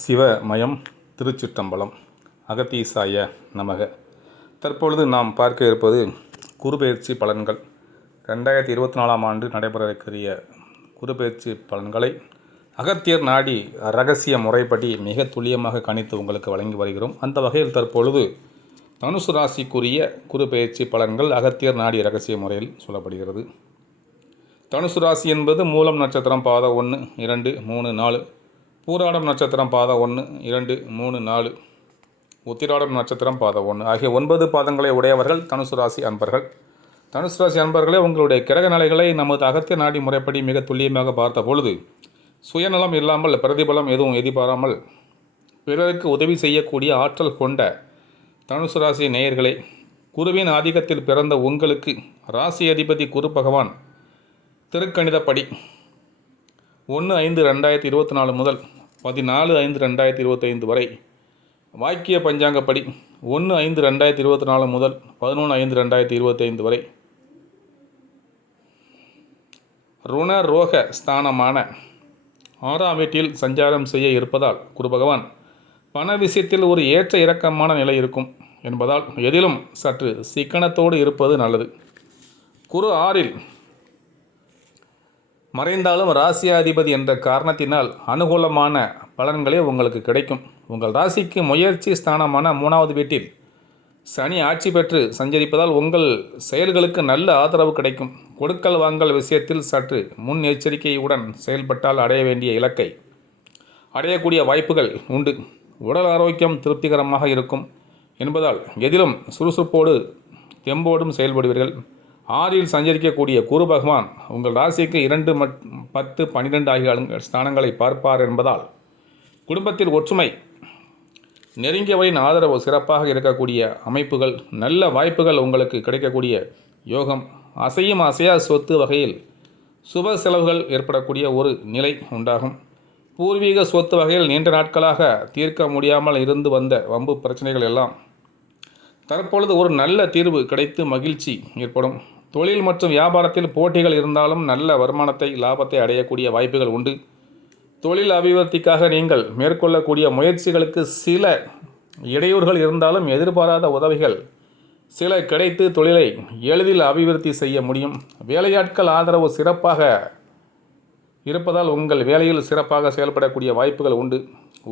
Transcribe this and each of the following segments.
சிவமயம் திருச்சிற்றம்பலம். அகத்தீசாய நமக. தற்பொழுது நாம் பார்க்க இருப்பது குருபெயர்ச்சி பலன்கள். 2024ஆம் ஆண்டு நடைபெற இருக்கிற குருபெயர்ச்சி பலன்களை அகத்தியர் நாடி இரகசிய முறைப்படி மிக துல்லியமாக கணித்து உங்களுக்கு வழங்கி வருகிறோம். அந்த வகையில் தற்பொழுது தனுசு ராசிக்குரிய குருபெயர்ச்சி பலன்கள் அகத்தியர் நாடி இரகசிய முறையில் சொல்லப்படுகிறது. தனுசு ராசி என்பது மூலம் நட்சத்திரம் பாதம் 1, 2, 3, 4, பூராடம் நட்சத்திரம் பாதம் 1, 2, 3, 4, உத்திராடம் நட்சத்திரம் பாதம் 1 ஆகிய 9 பாதங்களை உடையவர்கள் தனுசு ராசி அன்பர்கள். தனுசு ராசி அன்பர்களே, உங்களுடைய கிரக நிலைகளை நமது அகத்திய நாடி முறைப்படி மிக துல்லியமாக பார்த்த பொழுது சுயநலம் இல்லாமல் பிரதிபலம் எதுவும் எதிர்பாராமல் பிறருக்கு உதவி செய்யக்கூடிய ஆற்றல் கொண்ட தனுசு ராசி நேயர்களே, குருவின் ஆதிக்கத்தில் பிறந்த உங்களுக்கு ராசி அதிபதி குரு பகவான் திருக்கணிதப்படி 1/5/2024 முதல் 14/5/2025 வரை, வாக்கிய பஞ்சாங்கப்படி 1/5/2024 முதல் 11/5/2025 வரை ருண ரோக ஸ்தானமான 6ஆம் வீட்டில் சஞ்சாரம் செய்ய இருப்பதால் குரு பகவான் பண விஷயத்தில் ஒரு ஏற்ற இறக்கமான நிலை இருக்கும் என்பதால் எதிலும் சற்று சிக்கனத்தோடு இருப்பது நல்லது. குரு 6இல் மறைந்தாலும் ராசியாதிபதி என்ற காரணத்தினால் அனுகூலமான பலன்களே உங்களுக்கு கிடைக்கும். உங்கள் ராசிக்கு முயற்சி ஸ்தானமான 3ஆவது வீட்டில் சனி ஆட்சி பெற்று சஞ்சரிப்பதால் உங்கள் செயல்களுக்கு நல்ல ஆதரவு கிடைக்கும். கொடுக்கல் வாங்கல் விஷயத்தில் சற்று முன் எச்சரிக்கையுடன் செயல்பட்டால் அடைய வேண்டிய இலக்கை அடையக்கூடிய வாய்ப்புகள் உண்டு. உடல் ஆரோக்கியம் திருப்திகரமாக இருக்கும் என்பதால் எதிலும் சுறுசுறுப்போடு தெம்போடும் செயல்படுவீர்கள். 6இல் சஞ்சரிக்கக்கூடிய குரு பகவான் உங்கள் ராசிக்கு 2, 10, 12 ஆகிய ஸ்தானங்களை பார்ப்பார் என்பதால் குடும்பத்தில் ஒற்றுமை, நெருங்கியவரின் ஆதரவு சிறப்பாக இருக்கக்கூடிய அமைப்புகள், நல்ல வாய்ப்புகள் உங்களுக்கு கிடைக்கக்கூடிய யோகம், அசையும் அசையா சொத்து வகையில் சுப செலவுகள் ஏற்படக்கூடிய ஒரு நிலை உண்டாகும். பூர்வீக சொத்து வகையில் நீண்ட நாட்களாக தீர்க்க முடியாமல் இருந்து வந்த வம்பு பிரச்சனைகள் எல்லாம் தற்பொழுது ஒரு நல்ல தீர்வு கிடைத்து மகிழ்ச்சி ஏற்படும். தொழில் மற்றும் வியாபாரத்தில் போட்டிகள் இருந்தாலும் நல்ல வருமானத்தை, லாபத்தை அடையக்கூடிய வாய்ப்புகள் உண்டு. தொழில் அபிவிருத்திக்காக நீங்கள் மேற்கொள்ளக்கூடிய முயற்சிகளுக்கு சில இடையூறுகள் இருந்தாலும் எதிர்பாராத உதவிகள் சில கிடைத்து தொழிலை எளிதில் அபிவிருத்தி செய்ய முடியும். வேலையாட்கள் ஆதரவு சிறப்பாக இருப்பதால் உங்கள் வேலையில் சிறப்பாக செயல்படக்கூடிய வாய்ப்புகள் உண்டு.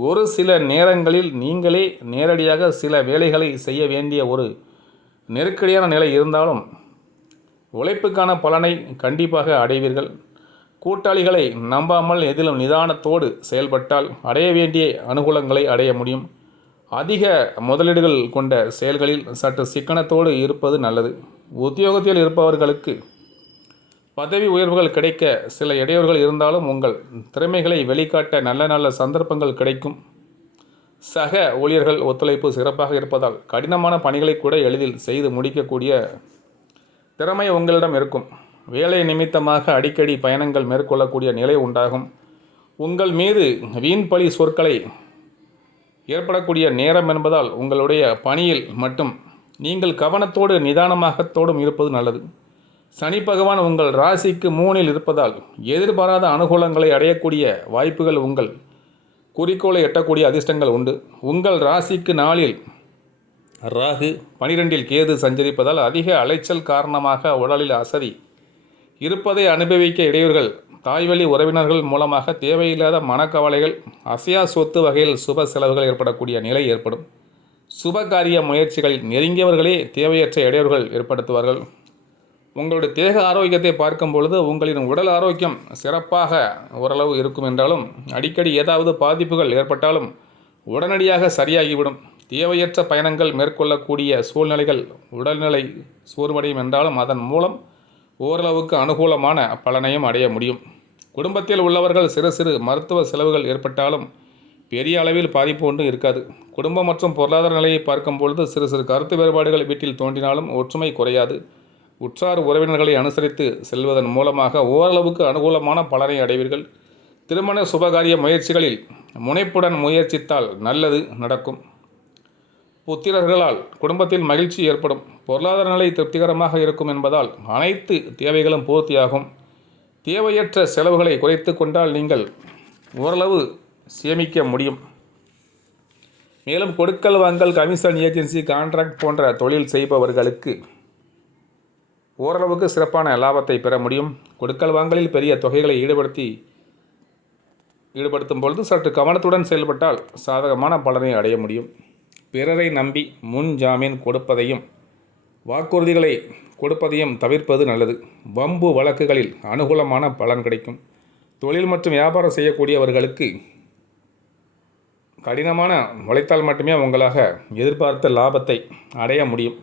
ஒரு சில நேரங்களில் நீங்களே நேரடியாக சில வேலைகளை செய்ய வேண்டிய ஒரு நெருக்கடியான நிலை இருந்தாலும் உழைப்புக்கான பலனை கண்டிப்பாக அடைவீர்கள். கூட்டாளிகளை நம்பாமல் எதிலும் நிதானத்தோடு செயல்பட்டால் அடைய வேண்டிய அனுகூலங்களை அடைய முடியும். அதிக முதலீடுகள் கொண்ட செயல்களில் சற்று சிக்கனத்தோடு இருப்பது நல்லது. உத்தியோகத்தில் இருப்பவர்களுக்கு பதவி உயர்வுகள் கிடைக்க சில இடையூறுகள் இருந்தாலும் உங்கள் திறமைகளை வெளிக்காட்ட நல்ல நல்ல சந்தர்ப்பங்கள் கிடைக்கும். சக ஊழியர்கள் ஒத்துழைப்பு சிறப்பாக இருப்பதால் கடினமான பணிகளை கூட எளிதில் செய்து முடிக்கக்கூடிய திறமை உங்களிடம் இருக்கும். வேலை நிமித்தமாக அடிக்கடி பயணங்கள் மேற்கொள்ளக்கூடிய நிலை உண்டாகும். உங்கள் மீது வீண்பழி சொற்களை ஏற்படக்கூடிய நேரம் என்பதால் உங்களுடைய பணியில் மட்டும் நீங்கள் கவனத்தோடு நிதானமாகத்தோடும் இருப்பது நல்லது. சனி பகவான் உங்கள் ராசிக்கு 3இல் இருப்பதால் எதிர்பாராத அனுகூலங்களை அடையக்கூடிய வாய்ப்புகள், உங்கள் குறிக்கோளை எட்டக்கூடிய அதிர்ஷ்டங்கள் உண்டு. உங்கள் ராசிக்கு 4இல் ராகு, 12இல் கேது சஞ்சரிப்பதால் அதிக அலைச்சல் காரணமாக உடலில் அசதி இருப்பதை அனுபவிக்க இடையூறுகள், தாய்வழி உறவினர்கள் மூலமாக தேவையில்லாத மனக்கவலைகள், அசையா சொத்து வகையில் சுப செலவுகள் ஏற்படக்கூடிய நிலை ஏற்படும். சுபகாரிய முயற்சிகளில் நெருங்கியவர்களே தேவையற்ற இடையூறுகள் ஏற்படுத்துவார்கள். உங்களுடைய தேக ஆரோக்கியத்தை பார்க்கும் பொழுது உங்களின் உடல் ஆரோக்கியம் சிறப்பாக ஓரளவு இருக்கும் என்றாலும் அடிக்கடி ஏதாவது பாதிப்புகள் ஏற்பட்டாலும் உடனடியாக சரியாகிவிடும். தேவையற்ற பயணங்கள் மேற்கொள்ளக்கூடிய சூழ்நிலைகள் உடல்நிலை சோர்வடையும் என்றாலும் அதன் மூலம் ஓரளவுக்கு அனுகூலமான பலனையும் அடைய முடியும். குடும்பத்தில் உள்ளவர்கள் சிறு சிறு மருத்துவ செலவுகள் ஏற்பட்டாலும் பெரிய அளவில் பாதிப்பு ஒன்றும் இருக்காது. குடும்பம் மற்றும் பொருளாதார நிலையை பார்க்கும் பொழுது சிறு சிறு கருத்து வேறுபாடுகள் வீட்டில் தோன்றினாலும் ஒற்றுமை குறையாது. உற்றார் உறவினர்களை அனுசரித்து செல்வதன் மூலமாக ஓரளவுக்கு அனுகூலமான பலனை அடைவீர்கள். திருமண சுபகாரிய முயற்சிகளில் முனைப்புடன் முயற்சித்தால் நல்லது நடக்கும். புத்திரர்களால் குடும்பத்தில் மகிழ்ச்சி ஏற்படும். பொருளாதார நிலை திருப்திகரமாக இருக்கும் என்பதால் அனைத்து தேவைகளும் பூர்த்தியாகும். தேவையற்ற செலவுகளை குறைத்து கொண்டால் நீங்கள் ஓரளவு சேமிக்க முடியும். மேலும் கொடுக்கல் வாங்கல், கமிஷன் ஏஜென்சி, கான்ட்ராக்ட் போன்ற தொழில் செய்பவர்களுக்கு ஓரளவுக்கு சிறப்பான லாபத்தை பெற முடியும். கொடுக்கல் வாங்கலில் பெரிய தொகைகளை ஈடுபடுத்தும் பொழுது சற்று கவனத்துடன் செயல்பட்டால் சாதகமான பலனை அடைய முடியும். பிறரை நம்பி முன் ஜாமீன் கொடுப்பதையும் வாக்குறுதிகளை கொடுப்பதையும் தவிர்ப்பது நல்லது. வம்பு வழக்குகளில் அனுகூலமான பலன் கிடைக்கும். தொழில் மற்றும் வியாபாரம் செய்யக்கூடியவர்களுக்கு கடினமான உழைத்தால் மட்டுமே உங்களாக எதிர்பார்த்த லாபத்தை அடைய முடியும்.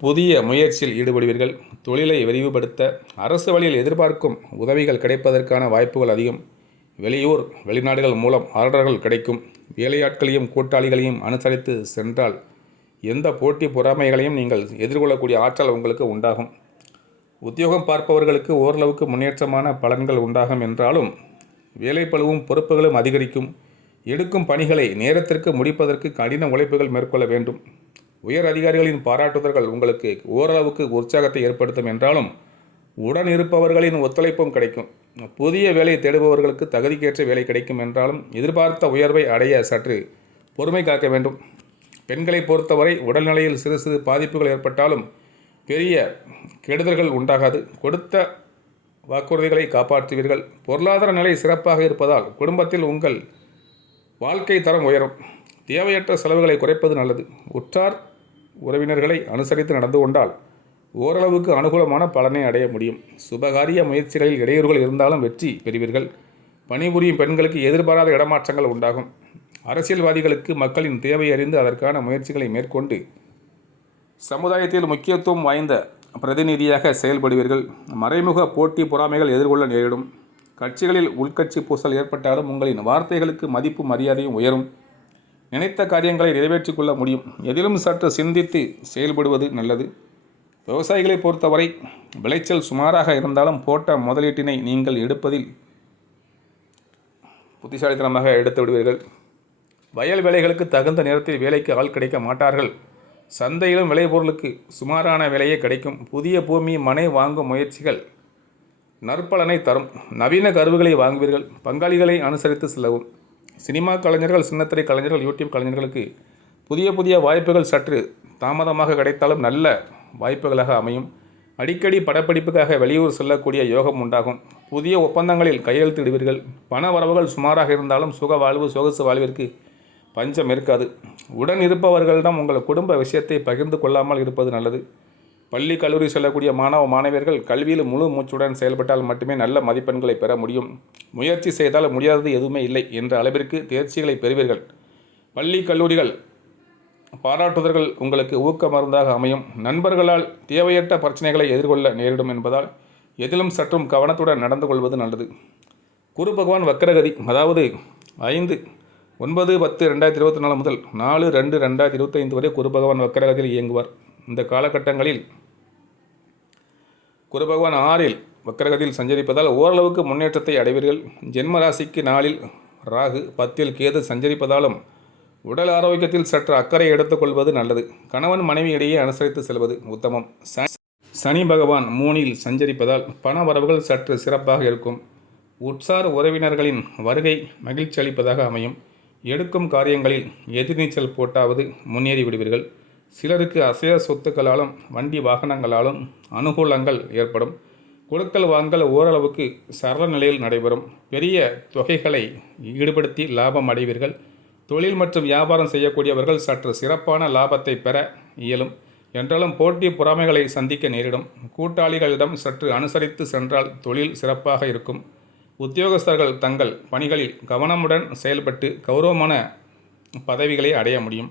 புதிய முயற்சியில் ஈடுபடுவீர்கள். தொழிலை விரிவுபடுத்த அரசு வழியில் எதிர்பார்க்கும் உதவிகள் கிடைப்பதற்கான வாய்ப்புகள் அதிகம். வெளியூர், வெளிநாடுகள் மூலம் ஆர்டர்கள் கிடைக்கும். வேலையாட்களையும் கூட்டாளிகளையும் அனுசரித்து சென்றால் எந்த போட்டி பொறாமைகளையும் நீங்கள் எதிர்கொள்ளக்கூடிய ஆற்றல் உங்களுக்கு உண்டாகும். உத்தியோகம் பார்ப்பவர்களுக்கு ஓரளவுக்கு முன்னேற்றமான பலன்கள் உண்டாகும் என்றாலும் வேலைப்பளுவும் பொறுப்புகளும் அதிகரிக்கும். எடுக்கும் பணிகளை நேரத்திற்கு முடிப்பதற்கு கடின உழைப்புகள் மேற்கொள்ள வேண்டும். உயர் அதிகாரிகளின் பாராட்டுதல்கள் உங்களுக்கு ஓரளவுக்கு உற்சாகத்தை ஏற்படுத்தும் என்றாலும் உடன் இருப்பவர்களின் ஒத்துழைப்பும் கிடைக்கும். புதிய வேலை தேடுபவர்களுக்கு தகுதிக்கேற்ற வேலை கிடைக்கும் என்றாலும் எதிர்பார்த்த உயர்வை அடைய சற்று பொறுமை காக்க வேண்டும். பெண்களை பொறுத்தவரை உடல்நிலையில் சிறு சிறு பாதிப்புகள் ஏற்பட்டாலும் பெரிய கெடுதல்கள் உண்டாகாது. கொடுத்த வாக்குறுதிகளை காப்பாற்றுவீர்கள். பொருளாதார நிலை சிறப்பாக இருப்பதால் குடும்பத்தில் உங்கள் வாழ்க்கை தரம் உயரும். தேவையற்ற செலவுகளை குறைப்பது நல்லது. உற்றார் உறவினர்களை அனுசரித்து நடந்து கொண்டால் ஓரளவுக்கு அனுகூலமான பலனை அடைய முடியும். சுபகாரிய முயற்சிகளில் இடையூறுகள் இருந்தாலும் வெற்றி பெறுவீர்கள். பணிபுரியும் பெண்களுக்கு எதிர்பாராத இடமாற்றங்கள் உண்டாகும். அரசியல்வாதிகளுக்கு மக்களின் தேவை அறிந்து அதற்கான முயற்சிகளை மேற்கொண்டு சமுதாயத்தில் முக்கியத்துவம் வாய்ந்த பிரதிநிதியாக செயல்படுவீர்கள். மறைமுக போட்டி பொறாமைகள் எதிர்கொள்ள நேரிடும். கட்சிகளில் உள்கட்சி பூசல் ஏற்பட்டாலும் உங்களின் வார்த்தைகளுக்கு மதிப்பு மரியாதையும் உயரும். நினைத்த காரியங்களை நிறைவேற்றிக் கொள்ள முடியும். எதிலும் சற்று சிந்தித்து செயல்படுவது நல்லது. விவசாயிகளை பொறுத்தவரை விளைச்சல் சுமாராக இருந்தாலும் போட்ட முதலீட்டினை நீங்கள் எடுப்பதில் புத்திசாலித்தனமாக எடுத்து விடுவீர்கள். வயல் வேலைகளுக்கு தகுந்த நேரத்தில் வேலைக்கு ஆள் கிடைக்க மாட்டார்கள். சந்தையிலும் விளைபொருளுக்கு சுமாரான விலையே கிடைக்கும். புதிய பூமி, மனை வாங்கும் முயற்சிகள் நற்பலனை தரும். நவீன கருவிகளை வாங்குவீர்கள். பங்காளிகளை அனுசரித்து செல்லவும். சினிமா கலைஞர்கள், சின்னத்திரை கலைஞர்கள், யூடியூப் கலைஞர்களுக்கு புதிய வாய்ப்புகள் சற்று தாமதமாக கிடைத்தாலும் நல்ல வாய்ப்புகளாக அமையும். அடிக்கடி படப்பிடிப்புக்காக வெளியூர் செல்லக்கூடிய யோகம் உண்டாகும். புதிய ஒப்பந்தங்களில் கையெழுத்திடுவீர்கள். பண வரவுகள் சுமாராக இருந்தாலும் சுக வாழ்வு, சொகுசு வாழ்விற்கு பஞ்சம் இருக்காது. உடன் இருப்பவர்களிடம் உங்கள் குடும்ப விஷயத்தை பகிர்ந்து கொள்ளாமல் இருப்பது நல்லது. பள்ளி, கல்லூரி செல்லக்கூடிய மாணவியர்கள் கல்வியில் முழு மூச்சுடன் செயல்பட்டால் மட்டுமே நல்ல மதிப்பெண்களை பெற முடியும். முயற்சி செய்தால் முடியாதது எதுவுமே இல்லை என்ற அளவிற்கு தேர்ச்சிகளை பெறுவீர்கள். பள்ளி, கல்லூரிகள் பாராட்டுதல்கள் உங்களுக்கு ஊக்க மருந்தாக அமையும். நண்பர்களால் தேவையற்ற பிரச்சனைகளை எதிர்கொள்ள நேரிடும் என்பதால் எதிலும் சற்றும் கவனத்துடன் நடந்து கொள்வது நல்லது. குரு பகவான் வக்கரகதி, அதாவது 5/9/10/2024 முதல் 4/2/2025 வரை குரு பகவான் வக்கரகதியில் இயங்குவார். இந்த காலகட்டங்களில் குரு பகவான் 6இல் வக்கரகதியில் சஞ்சரிப்பதால் ஓரளவுக்கு முன்னேற்றத்தை அடைவீர்கள். ஜென்ம ராசிக்கு 4இல் ராகு, 10இல் கேது சஞ்சரிப்பதாலும் உடல் ஆரோக்கியத்தில் சற்று அக்கறை எடுத்துக்கொள்வது நல்லது. கணவன் மனைவி இடையே அனுசரித்து செல்வது உத்தமம். சனி பகவான் 3இல் சஞ்சரிப்பதால் பண வரவுகள் சற்று சிறப்பாக இருக்கும். உற்சார் உறவினர்களின் வருகை மகிழ்ச்சி அளிப்பதாக அமையும். எடுக்கும் காரியங்களில் எதிர்நீச்சல் போட்டாவது முன்னேறி விடுவீர்கள். சிலருக்கு அசைய சொத்துக்களாலும் வண்டி வாகனங்களாலும் அனுகூலங்கள் ஏற்படும். கொடுக்கல் வாங்கல் ஓரளவுக்கு சரள நிலையில் நடைபெறும். பெரிய தொகைகளை ஈடுபடுத்தி லாபம் அடைவீர்கள். தொழில் மற்றும் வியாபாரம் செய்யக்கூடியவர்கள் சற்று சிறப்பான லாபத்தை பெற இயலும். என்றாலும் போட்டி பொறாமைகளை சந்திக்க நேரிடும். கூட்டாளிகளிடம் சற்று அனுசரித்து சென்றால் தொழில் சிறப்பாக இருக்கும். உத்தியோகஸ்தர்கள் தங்கள் பணிகளில் கவனமுடன் செயல்பட்டு கௌரவமான பதவிகளை அடைய முடியும்.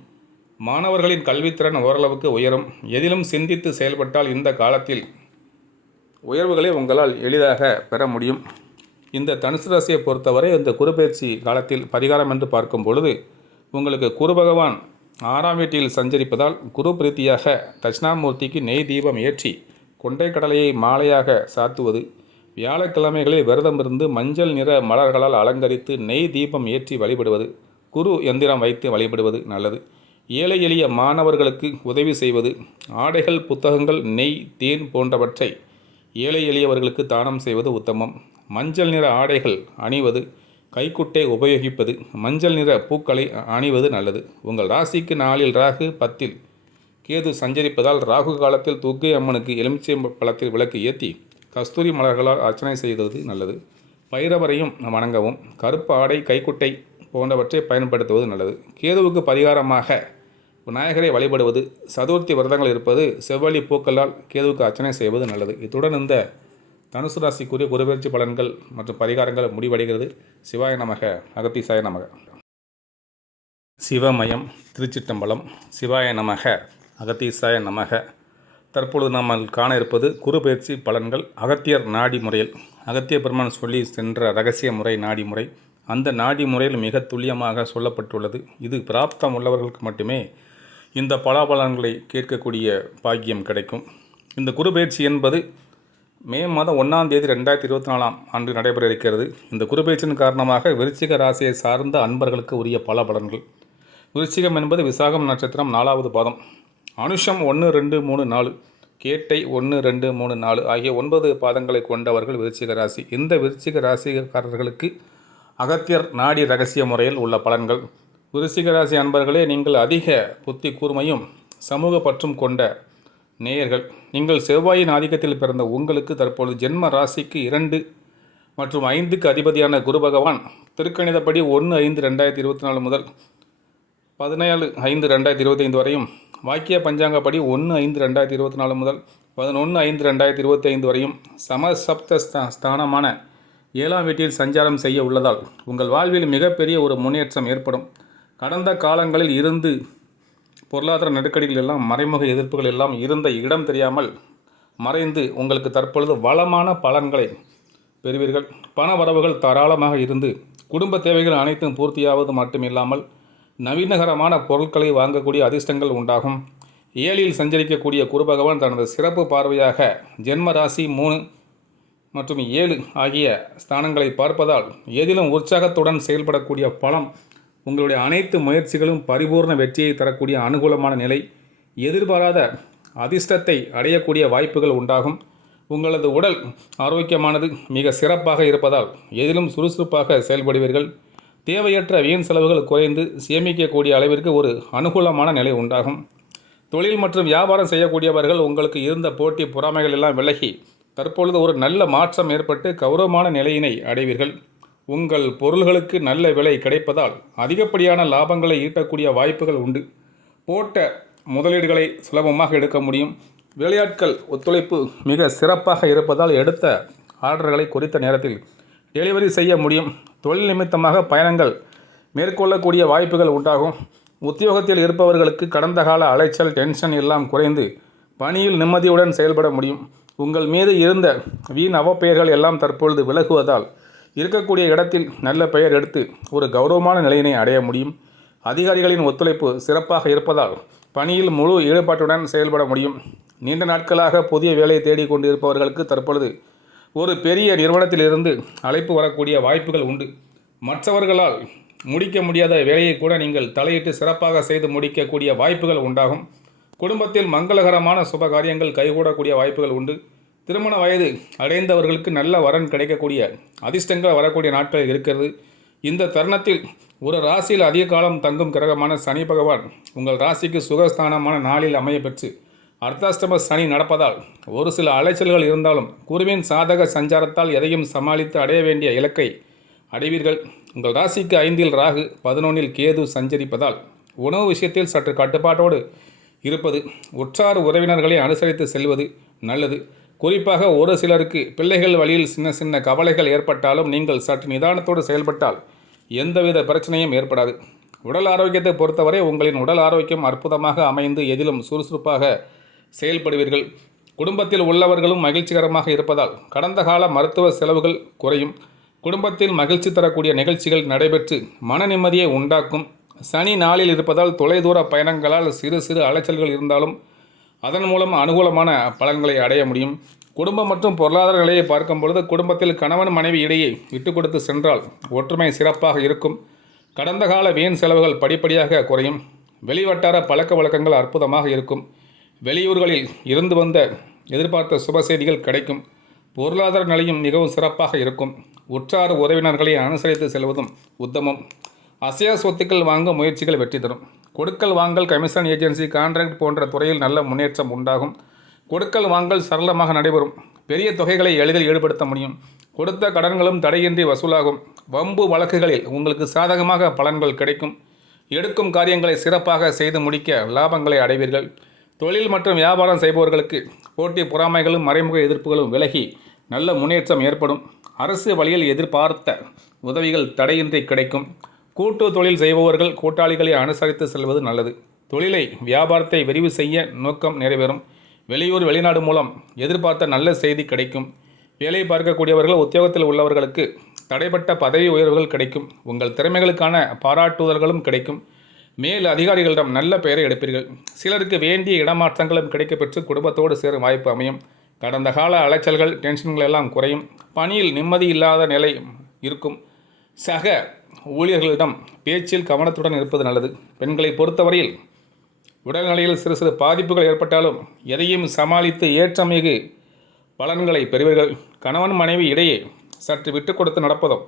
மாணவர்களின் கல்வித்திறன் ஓரளவுக்கு உயரும். எதிலும் சிந்தித்து செயல்பட்டால் இந்த காலத்தில் உயர்வுகளை உங்களால் எளிதாக பெற முடியும். இந்த தனுசு ராசியை பொறுத்தவரை இந்த குருபெயர்ச்சி காலத்தில் பரிகாரம் என்று பார்க்கும் பொழுது உங்களுக்கு குரு பகவான் 6ஆம் வீட்டில் சஞ்சரிப்பதால் குரு பிரீத்தியாக தட்சிணாமூர்த்திக்கு நெய் தீபம் ஏற்றி கொண்டை கடலையை மாலையாக சாத்துவது, வியாழக்கிழமைகளில் விரதம் இருந்து மஞ்சள் நிற மலர்களால் அலங்கரித்து நெய் தீபம் ஏற்றி வழிபடுவது, குரு எந்திரம் வைத்து வழிபடுவது நல்லது. ஏழை எளிய மாணவர்களுக்கு உதவி செய்வது, ஆடைகள், புத்தகங்கள், நெய், தேன் போன்றவற்றை ஏழை எளியவர்களுக்கு தானம் செய்வது உத்தமம். மஞ்சள் நிற ஆடைகள் அணிவது, கைக்குட்டை உபயோகிப்பது, மஞ்சள் நிற பூக்களை அணிவது நல்லது. உங்கள் ராசிக்கு 4இல் ராகு, 10இல் கேது சஞ்சரிப்பதால் ராகு காலத்தில் துர்க்கை அம்மனுக்கு எலுமிச்சை பழத்தில் விளக்கு ஏற்றி கஸ்தூரி மலர்களால் அர்ச்சனை செய்வது நல்லது. பைரவரையும் வணங்கவும், கருப்பு ஆடை, கைக்குட்டை போன்றவற்றை பயன்படுத்துவது நல்லது. கேதுவுக்கு பரிகாரமாக விநாயகரை வழிபடுவது, சதுர்த்தி விரதங்கள் இருப்பது, செவ்வழி பூக்களால் கேதுவுக்கு அர்ச்சனை செய்வது நல்லது. இத்துடன் இந்த தனுசு ராசிக்குரிய குருபெயர்ச்சி பலன்கள் மற்றும் பரிகாரங்கள் முடிவடைகிறது. சிவாய நமக, அகத்தீசாய நமக. சிவமயம், திருச்சிற்றம்பலம். சிவாய நமக, அகத்தீசாய நமக. தற்பொழுது நாம் காண இருப்பது குருபெயர்ச்சி பலன்கள் அகத்தியர் நாடி முறையில். அகத்திய பெருமான் சொல்லி சென்ற ரகசிய முறை நாடி முறை. அந்த நாடி முறையில் மிக துல்லியமாக சொல்லப்பட்டுள்ளது. இது பிராப்தம் உள்ளவர்களுக்கு மட்டுமே இந்த பலாபலன்களை கேட்கக்கூடிய பாக்கியம் கிடைக்கும். இந்த குருபெயர்ச்சி என்பது மே மாதம் 1ஆம் தேதி 2024 ஆண்டு நடைபெற இருக்கிறது. இந்த குருபெயர்ச்சியின் காரணமாக விருச்சிக ராசியை சார்ந்த அன்பர்களுக்கு உரிய பலன்கள். விருச்சிகம் என்பது விசாகம் நட்சத்திரம் 4வது பாதம். அனுஷம் 1, 2, 3, 4, கேட்டை 1, 2, 3, 4 ஆகிய 9 பாதங்களை கொண்டவர்கள் விருச்சிக ராசி. இந்த விருச்சிக ராசிக்காரர்களுக்கு அகத்தியர் நாடி ரகசிய முறையில் உள்ள பலன்கள். விருச்சிக ராசி அன்பர்களே, நீங்கள் அதிக புத்தி கூர்மையும் சமூக பற்றும் கொண்ட நேயர்கள். நீங்கள் செவ்வாயின் ஆதிக்கத்தில் பிறந்த உங்களுக்கு தற்பொழுது ஜென்ம ராசிக்கு 2 மற்றும் 5க்கு அதிபதியான குரு பகவான் திருக்கணிதப்படி 1/5/2024 முதல் 17/5/2025 வரையும், வாக்கிய பஞ்சாங்கப்படி 1/5/2024 முதல் 11/5/2025 வரையும் சமசப்த ஸ்தானமான 7ஆம் வீட்டில் சஞ்சாரம் செய்ய உள்ளதால் உங்கள் வாழ்வில் மிகப்பெரிய ஒரு முன்னேற்றம் ஏற்படும். கடந்த காலங்களில் இருந்து பொருளாதார நெருக்கடிகள் எல்லாம், மறைமுக எதிர்ப்புகள் எல்லாம் இருந்த இடம் தெரியாமல் மறைந்து உங்களுக்கு தற்பொழுது வளமான பலன்களை பெறுவீர்கள். பண வரவுகள் தாராளமாக இருந்து குடும்ப தேவைகள் அனைத்தும் பூர்த்தியாவது மட்டுமில்லாமல் நவீனகரமான பொருட்களை வாங்கக்கூடிய அதிர்ஷ்டங்கள் உண்டாகும். 7இல் சஞ்சரிக்கக்கூடிய குரு பகவான் தனது சிறப்பு பார்வையாக ஜென்ம ராசி 3 மற்றும் 7 ஆகிய ஸ்தானங்களை பார்ப்பதால் எதிலும் உற்சாகத்துடன் செயல்படக்கூடிய பலம், உங்களுடைய அனைத்து முயற்சிகளும் பரிபூர்ண வெற்றியை தரக்கூடிய அனுகூலமான நிலை, எதிர்பாராத அதிர்ஷ்டத்தை அடையக்கூடிய வாய்ப்புகள் உண்டாகும். உங்களது உடல் ஆரோக்கியமானது மிக சிறப்பாக இருப்பதால் எதிலும் சுறுசுறுப்பாக செயல்படுவீர்கள். தேவையற்ற வீண் செலவுகள் குறைந்து சேமிக்கக்கூடிய அளவிற்கு ஒரு அனுகூலமான நிலை உண்டாகும். தொழில் மற்றும் வியாபாரம் செய்யக்கூடியவர்கள் உங்களுக்கு இருந்த போட்டி பொறாமைகள் எல்லாம் விலகி தற்பொழுது ஒரு நல்ல மாற்றம் ஏற்பட்டு கௌரவமான நிலையினை அடைவீர்கள். உங்கள் பொருள்களுக்கு நல்ல விலை கிடைப்பதால் அதிகப்படியான லாபங்களை ஈட்டக்கூடிய வாய்ப்புகள் உண்டு. போட்ட முதலீடுகளை சுலபமாக எடுக்க முடியும். வேலையாட்கள் ஒத்துழைப்பு மிக சிறப்பாக இருப்பதால் எடுத்த ஆர்டர்களை குறித்த நேரத்தில் டெலிவரி செய்ய முடியும். தொழில் நிமித்தமாக பயணங்கள் மேற்கொள்ளக்கூடிய வாய்ப்புகள் உண்டாகும். உத்தியோகத்தில் இருப்பவர்களுக்கு கடந்த கால அலைச்சல், டென்ஷன் எல்லாம் குறைந்து பணியில் நிம்மதியுடன் செயல்பட முடியும். உங்கள் மீது இருந்த வீண் அவப்பெயர்கள் எல்லாம் தற்பொழுது விலகுவதால் இருக்கக்கூடிய இடத்தில் நல்ல பெயர் எடுத்து ஒரு கௌரவமான நிலையினை அடைய முடியும். அதிகாரிகளின் ஒத்துழைப்பு சிறப்பாக இருப்பதால் பணியில் முழு ஈடுபாட்டுடன் செயல்பட முடியும். நீண்ட நாட்களாக புதிய வேலையை தேடிக் கொண்டு இருப்பவர்களுக்கு தற்பொழுது ஒரு பெரிய நிறுவனத்திலிருந்து அழைப்பு வரக்கூடிய வாய்ப்புகள் உண்டு. மற்றவர்களால் முடிக்க முடியாத வேலையை கூட நீங்கள் தலையிட்டு சிறப்பாக செய்து முடிக்கக்கூடிய வாய்ப்புகள் உண்டாகும். குடும்பத்தில் மங்களகரமான சுப காரியங்கள் கைகூடக்கூடிய வாய்ப்புகள் உண்டு. திருமண வயது அடைந்தவர்களுக்கு நல்ல வரன் கிடைக்கக்கூடிய அதிர்ஷ்டங்கள் வரக்கூடிய நாட்கள் இருக்கிறது. இந்த தருணத்தில் ஒரு ராசியில் அதிக காலம் தங்கும் கிரகமான சனி பகவான் உங்கள் ராசிக்கு சுகஸ்தானமான நாளில் அமைய பெற்று அர்த்தாஷ்டம சனி நடப்பதால் ஒரு சில அலைச்சல்கள் இருந்தாலும் குருவின் சாதக சஞ்சாரத்தால் எதையும் சமாளித்து அடைய வேண்டிய இலக்கை அடைவீர்கள். உங்கள் ராசிக்கு 5இல் ராகு, 11இல் கேது சஞ்சரிப்பதால் உணவு விஷயத்தில் சற்று கட்டுப்பாட்டோடு இருப்பது, உற்றார் உறவினர்களை அனுசரித்து செல்வது நல்லது. குறிப்பாக ஒரு சிலருக்கு பிள்ளைகள் வழியில் சின்ன சின்ன கவலைகள் ஏற்பட்டாலும் நீங்கள் சற்று நிதானத்தோடு செயல்பட்டால் எந்தவித பிரச்சனையும் ஏற்படாது. உடல் ஆரோக்கியத்தை பொறுத்தவரை உங்களின் உடல் ஆரோக்கியம் அற்புதமாக அமைந்து எதிலும் சுறுசுறுப்பாக செயல்படுவீர்கள். குடும்பத்தில் உள்ளவர்களும் மகிழ்ச்சிகரமாக இருப்பதால் கடந்த கால மருத்துவ செலவுகள் குறையும். குடும்பத்தில் மகிழ்ச்சி தரக்கூடிய நிகழ்ச்சிகள் நடைபெற்று மன நிம்மதியை உண்டாக்கும். சனி நாளில் இருப்பதால் தொலைதூர பயணங்களால் சிறு சிறு அலைச்சல்கள் இருந்தாலும் அதன் மூலம் அனுகூலமான பலன்களை அடைய முடியும். குடும்பம் மற்றும் பொருளாதார நிலையை பார்க்கும் பொழுது குடும்பத்தில் கணவன் மனைவி இடையே விட்டு கொடுத்து சென்றால் ஒற்றுமை சிறப்பாக இருக்கும். கடந்த கால வீண் செலவுகள் படிப்படியாக குறையும். வெளிவட்டார பழக்க வழக்கங்கள் அற்புதமாக இருக்கும். வெளியூர்களில் இருந்து வந்த எதிர்பார்த்த சுப செய்திகள் கிடைக்கும். பொருளாதார நிலையும் மிகவும் சிறப்பாக இருக்கும். உற்றார் உறவினர்களை அனுசரித்து செல்வதும் உத்தமம். அசையா சொத்துக்கள் வாங்க முயற்சிகள் வெற்றி தரும். கொடுக்கல் வாங்கல், கமிஷன் ஏஜென்சி, கான்ட்ராக்ட் போன்ற துறையில் நல்ல முன்னேற்றம் உண்டாகும். கொடுக்கல் வாங்கல் சரளமாக நடைபெறும். பெரிய தொகைகளை எளிதில் ஈடுபடுத்த முடியும். கொடுத்த கடன்களும் தடையின்றி வசூலாகும். வம்பு வழக்குகளில் உங்களுக்கு சாதகமாக பலன்கள் கிடைக்கும். எடுக்கும் காரியங்களை சிறப்பாக செய்து முடிக்க லாபங்களை அடைவீர்கள். தொழில் மற்றும் வியாபாரம் செய்பவர்களுக்கு போட்டி பொறாமைகளும் மறைமுக எதிர்ப்புகளும் விலகி நல்ல முன்னேற்றம் ஏற்படும். அரசு வழியில் எதிர்பார்த்த உதவிகள் தடையின்றி கிடைக்கும். கூட்டு தொழில் செய்பவர்கள் கூட்டாளிகளை அனுசரித்து செல்வது நல்லது. தொழிலை வியாபாரத்தை விரிவு செய்ய நோக்கம் நிறைவேறும். வெளியூர் வெளிநாடு மூலம் எதிர்பார்த்த நல்ல செய்தி கிடைக்கும். வேலை பார்க்கக்கூடியவர்கள், உத்தியோகத்தில் உள்ளவர்களுக்கு தடைப்பட்ட பதவி உயர்வுகள் கிடைக்கும். உங்கள் திறமைகளுக்கான பாராட்டுதல்களும் கிடைக்கும். மேல் அதிகாரிகளிடம் நல்ல பெயரை எடுப்பீர்கள். சிலருக்கு வேண்டிய இடமாற்றங்களும் கிடைக்கப்பெற்று குடும்பத்தோடு சேரும் வாய்ப்பு அமையும். கடந்த கால அலைச்சல்கள், டென்ஷன்கள் எல்லாம் குறையும். பணியில் நிம்மதி இல்லாத நிலை இருக்கும். சக ஊழியர்களிடம் பேச்சில் கவனத்துடன் இருப்பது நல்லது. பெண்களை பொறுத்தவரையில் உடல்நிலையில் சிறு சிறு பாதிப்புகள் ஏற்பட்டாலும் எதையும் சமாளித்து ஏற்றமிகு பலன்களை பெறுவீர்கள். கணவன் மனைவி இடையே சற்று விட்டு கொடுத்து நடப்பதும்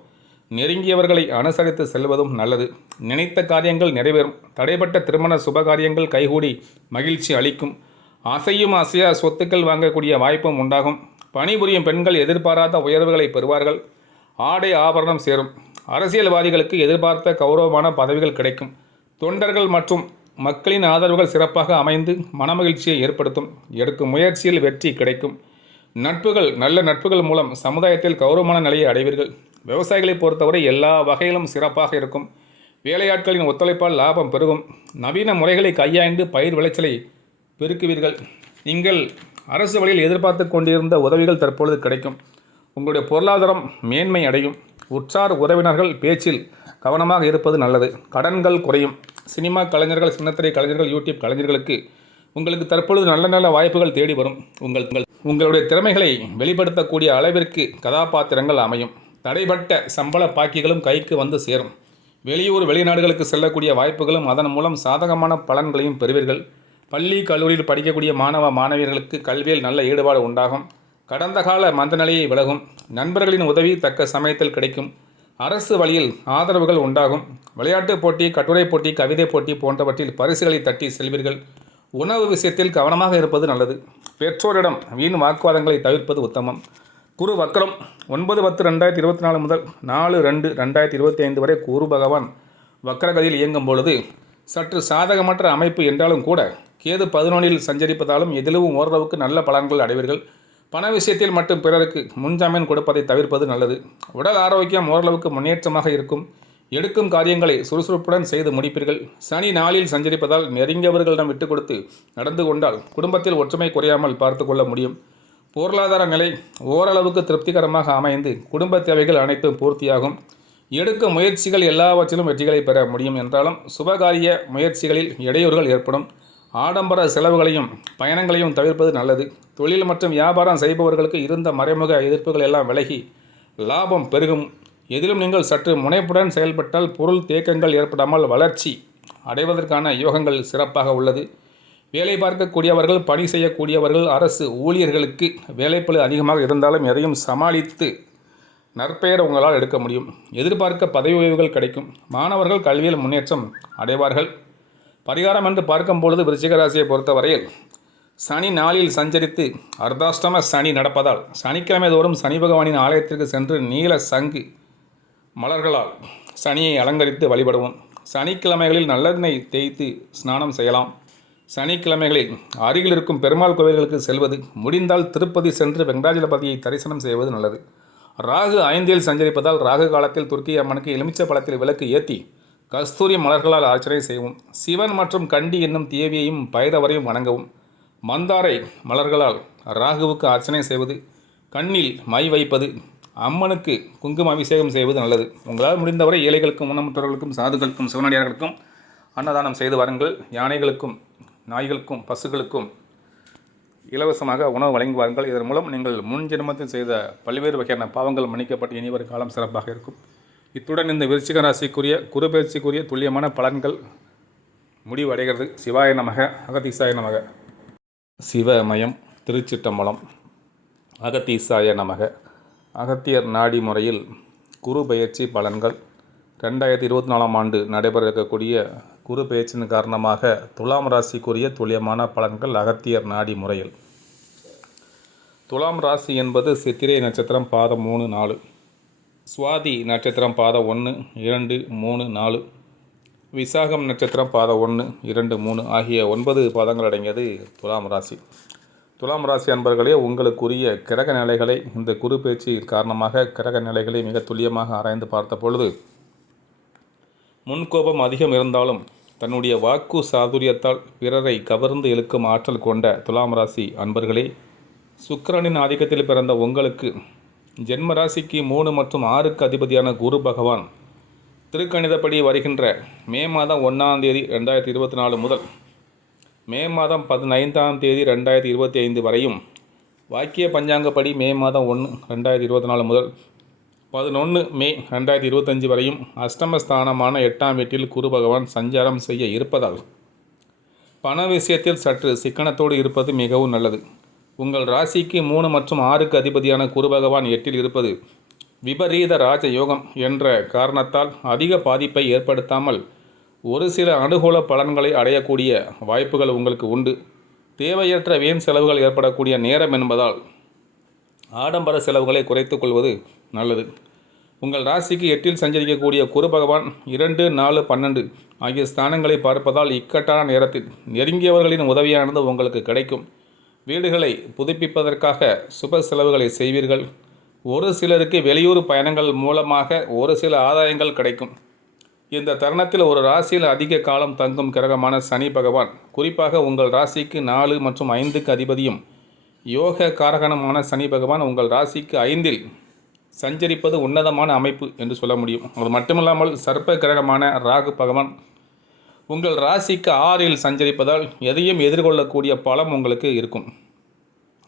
நெருங்கியவர்களை அனுசரித்து செல்வதும் நல்லது. நினைத்த காரியங்கள் நிறைவேறும். தடைப்பட்ட திருமண சுபகாரியங்கள் கைகூடி மகிழ்ச்சி அளிக்கும். அசையும் அசையா சொத்துக்கள் வாங்கக்கூடிய வாய்ப்பும் உண்டாகும். பணிபுரியும் பெண்கள் எதிர்பாராத உயர்வுகளை பெறுவார்கள். ஆடை ஆபரணம் சேரும். அரசியல்வாதிகளுக்கு எதிர்பார்த்த கௌரவமான பதவிகள் கிடைக்கும். தொண்டர்கள் மற்றும் மக்களின் ஆதரவுகள் சிறப்பாக அமைந்து மனமகிழ்ச்சியை ஏற்படுத்தும். எடுக்கும் முயற்சியில் வெற்றி கிடைக்கும். நட்புகள், நல்ல நட்புகள் மூலம் சமுதாயத்தில் கௌரவமான நிலையை அடைவீர்கள். விவசாயிகளை பொறுத்தவரை எல்லா வகையிலும் சிறப்பாக இருக்கும். வேலையாட்களின் ஒத்துழைப்பால் லாபம் பெருகும். நவீன முறைகளை கையாண்டு பயிர் விளைச்சலை பெருக்குவீர்கள். நீங்கள் அரசு வழியில் எதிர்பார்த்து கொண்டிருந்த உதவிகள் தற்பொழுது கிடைக்கும். உங்களுடைய பொருளாதாரம் மேன்மை அடையும். உற்றார் உறவினர்கள் பேச்சில் கவனமாக இருப்பது நல்லது. கடன்கள் குறையும். சினிமா கலைஞர்கள், சின்னத்திரை கலைஞர்கள், யூடியூப் கலைஞர்களுக்கு உங்களுக்கு தற்பொழுது நல்ல நல்ல வாய்ப்புகள் தேடி வரும். உங்களுடைய திறமைகளை வெளிப்படுத்தக்கூடிய அளவிற்கு கதாபாத்திரங்கள் அமையும். தடைப்பட்ட சம்பள பாக்கிகளும் கைக்கு வந்து சேரும். வெளியூர் வெளிநாடுகளுக்கு செல்லக்கூடிய வாய்ப்புகளும் அதன் மூலம் சாதகமான பலன்களையும் பெறுவீர்கள். பள்ளி கல்லூரியில் படிக்கக்கூடிய மாணவ மாணவியர்களுக்கு கல்வியில் நல்ல ஈடுபாடு உண்டாகும். கடந்த கால மந்தநிலையை விலகும். நண்பர்களின் உதவி தக்க சமயத்தில் கிடைக்கும். அரசு வழியில் ஆதரவுகள் உண்டாகும். விளையாட்டுப் போட்டி, கட்டுரை போட்டி, கவிதை போட்டி போன்றவற்றில் பரிசுகளை தட்டி செல்வீர்கள். உணவு விஷயத்தில் கவனமாக இருப்பது நல்லது. பெற்றோரிடம் வீண் வாக்குவாதங்களை தவிர்ப்பது உத்தமம். குரு வக்ரம் 9/10/2024 முதல் 4/2/2025 வரை குரு பகவான் வக்ரகதியில் இயங்கும் பொழுது சற்று சாதகமற்ற அமைப்பு என்றாலும் கூட கேது 11இல் சஞ்சரிப்பதாலும் எதிலும் ஓரளவுக்கு நல்ல பலன்கள் அடைவீர்கள். பண விஷயத்தில் மட்டும் பிறருக்கு முன்ஜாமீன் கொடுப்பதை தவிர்ப்பது நல்லது. உடல் ஆரோக்கியம் ஓரளவுக்கு முன்னேற்றமாக இருக்கும். எடுக்கும் காரியங்களை சுறுசுறுப்புடன் செய்து முடிப்பீர்கள். சனி நாளில் சஞ்சரிப்பதால் நெருங்கியவர்களிடம் விட்டு கொடுத்து நடந்து கொண்டால் குடும்பத்தில் ஒற்றுமை குறையாமல் பார்த்து கொள்ள முடியும். பொருளாதார நிலை ஓரளவுக்கு திருப்திகரமாக அமைந்து குடும்ப தேவைகள் அனைத்தும் பூர்த்தியாகும். எடுக்கும் முயற்சிகள் எல்லாவற்றிலும் வெற்றிகளை பெற முடியும் என்றாலும் சுபகாரிய முயற்சிகளில் இடையூறுகள் ஏற்படும். ஆடம்பர செலவுகளையும் பயணங்களையும் தவிர்ப்பது நல்லது. தொழில் மற்றும் வியாபாரம் செய்பவர்களுக்கு இருந்த மறைமுக எதிர்ப்புகள் எல்லாம் விலகி லாபம் பெருகும். எதிலும் நீங்கள் சற்று முனைப்புடன் செயல்பட்டால் பொருள் தேக்கங்கள் ஏற்படாமல் வளர்ச்சி அடைவதற்கான யோகங்கள் சிறப்பாக உள்ளது. வேலை பார்க்கக்கூடியவர்கள், பணி செய்யக்கூடியவர்கள், அரசு ஊழியர்களுக்கு வேலைப்பளு அதிகமாக இருந்தாலும் எதையும் சமாளித்து நற்பெயர் உங்களால் எடுக்க முடியும். எதிர்பார்க்க பதவி உயர்வுகள் கிடைக்கும். மாணவர்கள் கல்வியில் முன்னேற்றம் அடைவார்கள். பரிகாரம் என்று பார்க்கும் பொழுது விருச்சிக ராசியை பொறுத்தவரையில் சனி நாளில் சஞ்சரித்து அர்த்தாஷ்டம சனி நடப்பதால் சனிக்கிழமை தோறும் சனி பகவானின் ஆலயத்திற்கு சென்று நீல சங்கு மலர்களால் சனியை அலங்கரித்து வழிபடுவோம். சனிக்கிழமைகளில் நல்லெண்ணெய் தேய்த்து ஸ்நானம் செய்யலாம். சனிக்கிழமைகளில் அருகில் இருக்கும் பெருமாள் கோவில்களுக்கு செல்வது, முடிந்தால் திருப்பதி சென்று வெங்கடாஜலபதியை தரிசனம் செய்வது நல்லது. ராகு 5இல் சஞ்சரிப்பதால் ராகு காலத்தில் துர்க்கி அம்மனுக்கு எலுமிச்சை பழத்தில் விளக்கு ஏற்றி கஸ்தூரி மலர்களால் அர்ச்சனை செய்வோம். சிவன் மற்றும் கண்டி என்னும் தேவியையும் பைரவரையும் வணங்கவும். மந்தாரை மலர்களால் ராகுவுக்கு அர்ச்சனை செய்வது, கண்ணில் மை வைப்பது, அம்மனுக்கு குங்கும அபிஷேகம் செய்வது நல்லது. உங்களால் முடிந்தவரை ஏழைகளுக்கும், ஊனமுற்றவர்களுக்கும், சாதுக்களுக்கும், சிவனடியார்களுக்கும் அன்னதானம் செய்து வாருங்கள். யானைகளுக்கும், நாய்களுக்கும், பசுகளுக்கும் இலவசமாக உணவு வழங்கி வாருங்கள். இதன் மூலம் நீங்கள் முன் ஜென்மத்தில் செய்த பல்வேறு வகையான பாவங்கள் மன்னிக்கப்பட்டு இனி வரும் காலம் சிறப்பாக இருக்கும். இத்துடன் இந்த விருச்சிக ராசிக்குரிய குரு பயிற்சிக்குரிய துல்லியமான பலன்கள் முடிவடைகிறது. சிவாய நமக, அகதீசாய நமக. சிவமயம், திருச்சிற்றம்பலம். அகத்தீசாய நமக. அகத்தியர் நாடி முறையில் குரு பெயர்ச்சி பலன்கள் 2024ஆம் ஆண்டு நடைபெற இருக்கக்கூடிய குரு பெயர்ச்சியின் காரணமாக துலாம் ராசிக்குரிய துல்லியமான பலன்கள் அகத்தியர் நாடி முறையில். துலாம் ராசி என்பது சித்திரை நட்சத்திரம் பாதம் 3, 4, சுவாதி நட்சத்திரம் பாதம் 1, 2, 3, 4, விசாகம் நட்சத்திரம் பாதம் 1, 2, 3 ஆகிய 9 பாதங்கள் அடங்கியது துலாம் ராசி. துலாம் ராசி அன்பர்களே, உங்களுக்குரிய கிரக நிலைகளை இந்த குரு பேச்சு காரணமாக கிரக நிலைகளை மிக துல்லியமாக ஆராய்ந்து பார்த்த பொழுது, முன்கோபம் அதிகம் இருந்தாலும் தன்னுடைய வாக்கு சாதுரியத்தால் பிறரை கவர்ந்து இழுக்கும் ஆற்றல் கொண்ட துலாம் ராசி அன்பர்களே, சுக்கிரனின் ஆதிக்கத்தில் பிறந்த உங்களுக்கு ஜென்ம ராசிக்கு 3 மற்றும் 6க்கு அதிபதியான குரு பகவான் திருக்கணிதப்படி வருகின்ற மே மாதம் 1ஆம் தேதி 2024 முதல் மே மாதம் 15ஆம் தேதி 2025 வரையும், வாக்கிய பஞ்சாங்கப்படி மே மாதம் 1, 2024 முதல் 11 மே 2025 வரையும் அஷ்டமஸ்தானமான 8ஆம் வீட்டில் குரு பகவான் சஞ்சாரம் செய்ய இருப்பதால் பண விஷயத்தில் சற்று சிக்கனத்தோடு இருப்பது மிகவும் நல்லது. உங்கள் ராசிக்கு 3 மற்றும் 6க்கு அதிபதியான குரு பகவான் 8இல் இருப்பது விபரீத ராஜ யோகம் என்ற காரணத்தால் அதிக பாதிப்பை ஏற்படுத்தாமல் ஒரு சில அனுகூல பலன்களை அடையக்கூடிய வாய்ப்புகள் உங்களுக்கு உண்டு. தேவையற்ற வீண் செலவுகள் ஏற்படக்கூடிய நேரம் என்பதால் ஆடம்பர செலவுகளை குறைத்து கொள்வது நல்லது. உங்கள் ராசிக்கு 8இல் சஞ்சரிக்கக்கூடிய குரு பகவான் 2, 4, 12 ஆகிய ஸ்தானங்களை பார்ப்பதால் இக்கட்டான நேரத்தில் நெருங்கியவர்களின் உதவியானது உங்களுக்கு கிடைக்கும். வீடுகளை புதுப்பிப்பதற்காக சுப செலவுகளை செய்வீர்கள். ஒரு சிலருக்கு வெளியூர் பயணங்கள் மூலமாக ஒரு சில ஆதாயங்கள் கிடைக்கும். இந்த தருணத்தில் ஒரு ராசியில் அதிக காலம் தங்கும் கிரகமான சனி பகவான், குறிப்பாக உங்கள் ராசிக்கு 4 மற்றும் 5க்கு அதிபதியும் யோக காரகணமான சனி பகவான் உங்கள் ராசிக்கு 5இல் சஞ்சரிப்பது உன்னதமான அமைப்பு என்று சொல்ல முடியும். அது மட்டுமில்லாமல் சர்ப்ப கிரகமான ராகு பகவான் உங்கள் ராசிக்கு 6இல் சஞ்சரிப்பதால் எதையும் எதிர்கொள்ளக்கூடிய பலம் உங்களுக்கு இருக்கும்.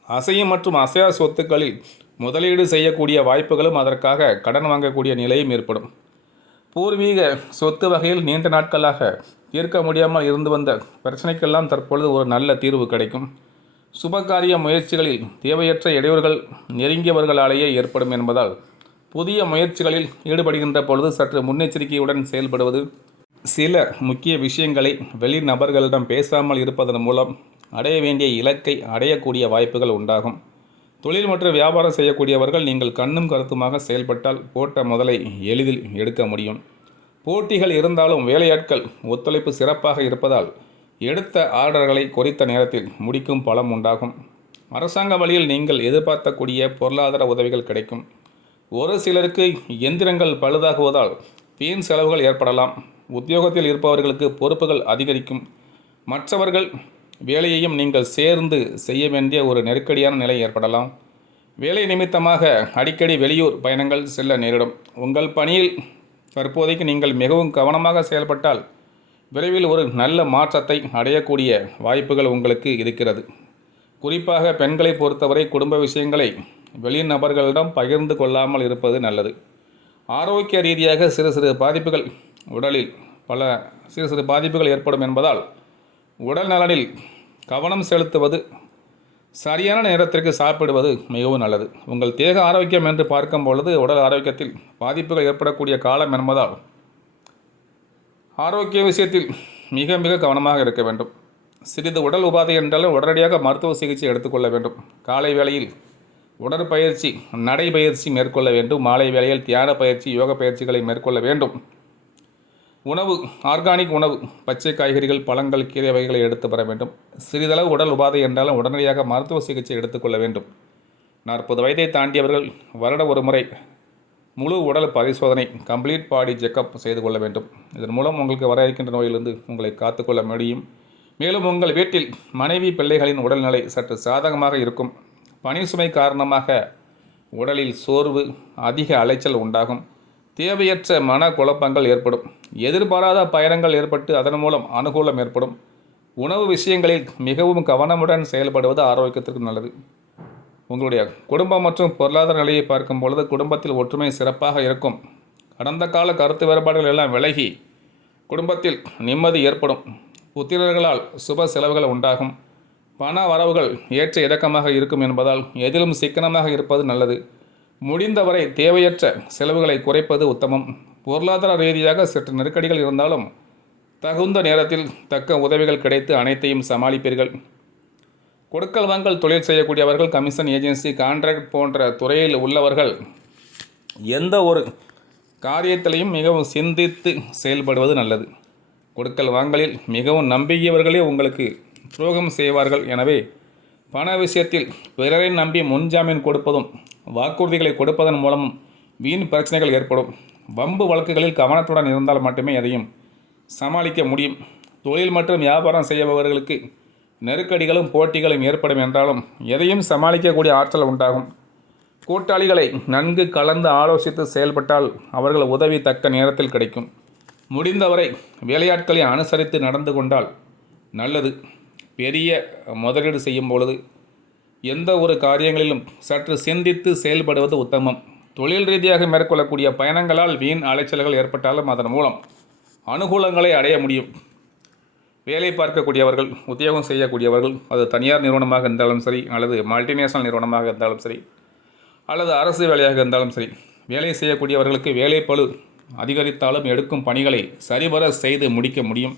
அசையும் மற்றும் அசையா சொத்துக்களில் முதலீடு செய்யக்கூடிய வாய்ப்புகளும் அதற்காக கடன் வாங்கக்கூடிய நிலையும் ஏற்படும். பூர்வீக சொத்து வகையில் நீண்ட நாட்களாக தீர்க்க முடியாமல் இருந்து வந்த பிரச்சனைக்கெல்லாம் தற்பொழுது ஒரு நல்ல தீர்வு கிடைக்கும். சுபகாரிய முயற்சிகளில் தேவையற்ற இடையூறுகள் நெருங்கியவர்களாலேயே ஏற்படும் என்பதால் புதிய முயற்சிகளில் ஈடுபடுகின்ற பொழுது சற்று முன்னெச்சரிக்கையுடன் செயல்படுவது, சில முக்கிய விஷயங்களை வெளிநபர்களிடம் பேசாமல் இருப்பதன் மூலம் அடைய வேண்டிய இலக்கை அடையக்கூடிய வாய்ப்புகள் உண்டாகும். தொழில் மற்றும் வியாபாரம் செய்யக்கூடியவர்கள் நீங்கள் கண்ணும் கருத்துமாக செயல்பட்டால் போட்ட முதலை எளிதில் எடுக்க முடியும். போட்டிகள் இருந்தாலும் வேலையாட்கள் ஒத்துழைப்பு சிறப்பாக இருப்பதால் எடுத்த ஆர்டர்களை குறித்த நேரத்தில் முடிக்கும் பலம் உண்டாகும். அரசாங்க வழியில் நீங்கள் எதிர்பார்க்கக்கூடிய பொருளாதார உதவிகள் கிடைக்கும். ஒரு சிலருக்கு எந்திரங்கள் பழுதாகுவதால் வீண் செலவுகள் ஏற்படலாம். உத்தியோகத்தில் இருப்பவர்களுக்கு பொறுப்புகள் அதிகரிக்கும். மற்றவர்கள் வேலையையும் நீங்கள் சேர்ந்து செய்ய வேண்டிய ஒரு நெருக்கடியான நிலை ஏற்படலாம். வேலை நிமித்தமாக அடிக்கடி வெளியூர் பயணங்கள் செல்ல நேரிடும். உங்கள் பணியில் தற்போதைக்கு நீங்கள் மிகவும் கவனமாக செயல்பட்டால் விரைவில் ஒரு நல்ல மாற்றத்தை அடையக்கூடிய வாய்ப்புகள் உங்களுக்கு இருக்கிறது. குறிப்பாக பெண்களை பொறுத்தவரை குடும்ப விஷயங்களை வெளிநபர்களிடம் பகிர்ந்து கொள்ளாமல் இருப்பது நல்லது. ஆரோக்கிய ரீதியாக சிறு சிறு பாதிப்புகள் ஏற்படும் என்பதால் உடல் நலனில் கவனம் செலுத்துவது, சரியான நேரத்திற்கு சாப்பிடுவது மிகவும் நல்லது. உங்கள் தேக ஆரோக்கியம் என்று பார்க்கும் பொழுது உடல் ஆரோக்கியத்தில் பாதிப்புகள் ஏற்படக்கூடிய காலம் என்பதால் ஆரோக்கிய விஷயத்தில் மிக மிக கவனமாக இருக்க வேண்டும். சிறிது உடல் உபாதை என்றாலும் உடனடியாக மருத்துவ சிகிச்சை எடுத்துக்கொள்ள வேண்டும். காலை வேளையில் உடற்பயிற்சி, நடைபயிற்சி மேற்கொள்ள வேண்டும். மாலை வேளையில் தியான பயிற்சி, யோக பயிற்சிகளை மேற்கொள்ள வேண்டும். உணவு, ஆர்கானிக் உணவு, பச்சை காய்கறிகள், பழங்கள், கீரை வகைகளை எடுத்து வர வேண்டும். சிறிதளவு உடல் உபாதை என்றாலும் உடனடியாக மருத்துவ சிகிச்சை எடுத்துக்கொள்ள வேண்டும். 40 வயதை தாண்டியவர்கள் வருட ஒரு முறை முழு உடல் பரிசோதனை, கம்ப்ளீட் பாடி செக்கப் செய்து கொள்ள வேண்டும். இதன் மூலம் உங்களுக்கு வர இருக்கின்ற நோயிலிருந்து உங்களை காத்துக்கொள்ள முடியும். மேலும் உங்கள் வீட்டில் மனைவி, பிள்ளைகளின் உடல்நிலை சற்று சாதகமாக இருக்கும். பணி சுமை காரணமாக உடலில் சோர்வு, அதிக அலைச்சல் உண்டாகும். தேவையற்ற மன குழப்பங்கள் ஏற்படும். எதிர்பாராத பயணங்கள் ஏற்பட்டு அதன் மூலம் அனுகூலம் ஏற்படும். உணவு விஷயங்களில் மிகவும் கவனமுடன் செயல்படுவது ஆரோக்கியத்திற்கு நல்லது. உங்களுடைய குடும்பம் மற்றும் பொருளாதார நிலையை பார்க்கும் பொழுது குடும்பத்தில் ஒற்றுமை சிறப்பாக இருக்கும். கடந்த கால கருத்து வேறுபாடுகள் எல்லாம் விலகி குடும்பத்தில் நிம்மதி ஏற்படும். புத்திரர்களால் சுப செலவுகள் உண்டாகும். பண வரவுகள் ஏற்ற இறக்கமாக இருக்கும் என்பதால் எதிலும் சிக்கனமாக இருப்பது நல்லது. முடிந்தவரை தேவையற்ற செலவுகளை குறைப்பது உத்தமம். பொருளாதார ரீதியாக சற்று நெருக்கடிகள் இருந்தாலும் தகுந்த நேரத்தில் தக்க உதவிகள் கிடைத்து அனைத்தையும் சமாளிப்பீர்கள். கொடுக்கல் வாங்கல் தொழில் செய்யக்கூடியவர்கள், கமிஷன் ஏஜென்சி, கான்ட்ராக்ட் போன்ற துறையில் உள்ளவர்கள் எந்த ஒரு காரியத்திலையும் மிகவும் சிந்தித்து செயல்படுவது நல்லது. கொடுக்கல் வாங்கலில் மிகவும் நம்பியவர்களே உங்களுக்கு துரோகம் செய்வார்கள். எனவே பண விஷயத்தில் பிறரை நம்பி முன்ஜாமீன் கொடுப்பதும் வாக்குறுதிகளை கொடுப்பதன் மூலமும் வீண் பிரச்சனைகள் ஏற்படும். வம்பு வழக்குகளில் கவனத்துடன் இருந்தால் மட்டுமே எதையும் சமாளிக்க முடியும். தொழில் மற்றும் வியாபாரம் செய்பவர்களுக்கு நெருக்கடிகளும் போட்டிகளும் ஏற்படும் என்றாலும் எதையும் சமாளிக்கக்கூடிய ஆற்றல் உண்டாகும். கூட்டாளிகளை நன்கு கலந்து ஆலோசித்து செயல்பட்டால் அவர்கள் உதவி தக்க நேரத்தில் கிடைக்கும். முடிந்தவரை வேலையாட்களை அனுசரித்து நடந்து கொண்டால் நல்லது. பெரிய முதலீடு செய்யும் பொழுது எந்த ஒரு காரியங்களிலும் சற்று சிந்தித்து செயல்படுவது உத்தமம். தொழில் ரீதியாக மேற்கொள்ளக்கூடிய பயணங்களால் வீண் அலைச்சல்கள் ஏற்பட்டாலும் அதன் மூலம் அனுகூலங்களை அடைய முடியும். வேலை பார்க்கக்கூடியவர்கள், உத்தியோகம் செய்யக்கூடியவர்கள், அது தனியார் நிறுவனமாக இருந்தாலும் சரி, அல்லது மல்டிநேஷனல் நிறுவனமாக இருந்தாலும் சரி, அல்லது அரசு வேலையாக இருந்தாலும் சரி, வேலை செய்யக்கூடியவர்களுக்கு வேலைப்பளு அதிகரித்தாலும் எடுக்கும் பணிகளை சரிவர செய்து முடிக்க முடியும்.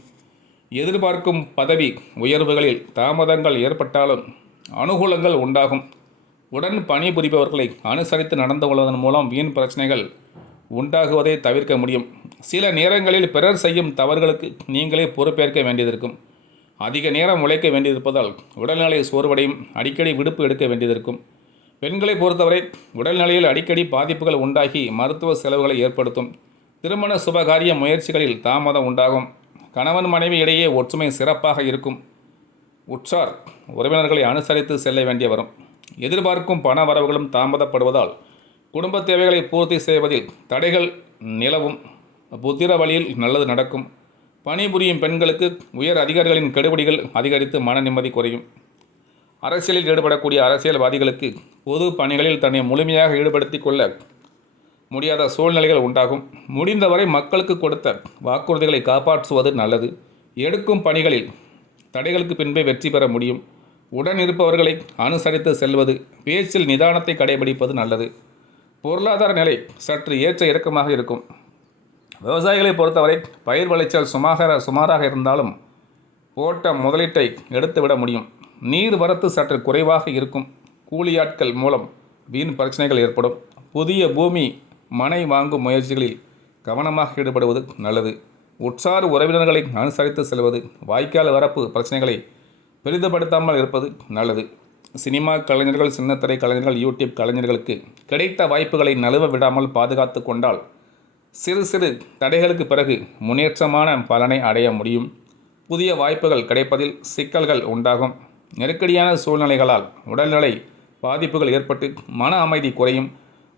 எதிர்பார்க்கும் பதவி உயர்வுகளில் தாமதங்கள் ஏற்பட்டாலும் அனுகூலங்கள் உண்டாகும். உடன் பணிபுரிபவர்களை அனுசரித்து நடந்து கொள்வதன் மூலம் வீண் பிரச்சனைகள் உண்டாகுவதை தவிர்க்க முடியும். சில நேரங்களில் பிறர் செய்யும் தவறுகளுக்கு நீங்களே பொறுப்பேற்க வேண்டியதிருக்கும். அதிக நேரம் உழைக்க வேண்டியிருப்பதால் உடல்நிலை சோர்வடையும். அடிக்கடி விடுப்பு எடுக்க வேண்டியதிருக்கும். பெண்களை பொறுத்தவரை உடல்நிலையில் அடிக்கடி பாதிப்புகள் உண்டாகி மருத்துவ செலவுகளை ஏற்படுத்தும். திருமண சுபகாரிய முயற்சிகளில் தாமதம் உண்டாகும். கணவன் மனைவி இடையே ஒற்றுமை சிறப்பாக இருக்கும். உற்றார் உறவினர்களை அனுசரித்து செல்ல வேண்டிய வரும். எதிர்பார்க்கும் பண வரவுகளும் தாமதப்படுவதால் குடும்ப தேவைகளை பூர்த்தி செய்வதில் தடைகள் நிலவும். புத்திர வழியில் நல்லது நடக்கும். பணிபுரியும் பெண்களுக்கு உயர் அதிகாரிகளின் கெடுபிடிகள் அதிகரித்து மன நிம்மதி குறையும். அரசியலில் ஈடுபடக்கூடிய அரசியல்வாதிகளுக்கு பொது பணிகளில் தன்னை முழுமையாக ஈடுபடுத்தி கொள்ள முடியாத சூழ்நிலைகள் உண்டாகும். முடிந்தவரை மக்களுக்கு கொடுத்த வாக்குறுதிகளை காப்பாற்றுவது நல்லது. எடுக்கும் பணிகளில் தடைகளுக்கு பின்பே வெற்றி பெற முடியும். உடன் இருப்பவர்களை அனுசரித்து செல்வது, பேச்சில் நிதானத்தை கடைபிடிப்பது நல்லது. பொருளாதார நிலை சற்று ஏற்ற இறக்கமாக இருக்கும். விவசாயிகளை பொறுத்தவரை பயிர் விளைச்சல் சுமாராக இருந்தாலும் போட்ட முதலீட்டை எடுத்துவிட முடியும். நீர் வரத்து சற்று குறைவாக இருக்கும். கூலியாட்கள் மூலம் வீண் பிரச்சனைகள் ஏற்படும். புதிய பூமி மனை வாங்கும் முயற்சிகளில் கவனமாக ஈடுபடுவது நல்லது. உற்றார் உறவினர்களை அனுசரித்து செல்வது, வாய்க்கால் வரப்பு பிரச்சனைகளை பெரிதுபடுத்தாமல் இருப்பது நல்லது. சினிமா கலைஞர்கள், சின்னத்திரை கலைஞர்கள், யூடியூப் கலைஞர்களுக்கு கிடைத்த வாய்ப்புகளை நழுவ விடாமல் பாதுகாத்து கொண்டால் சிறு சிறு தடைகளுக்கு பிறகு முன்னேற்றமான பலனை அடைய முடியும். புதிய வாய்ப்புகள் கிடைப்பதில் சிக்கல்கள் உண்டாகும். நெருக்கடியான சூழ்நிலைகளால் உடல்நிலை பாதிப்புகள் ஏற்பட்டு மன அமைதி குறையும்.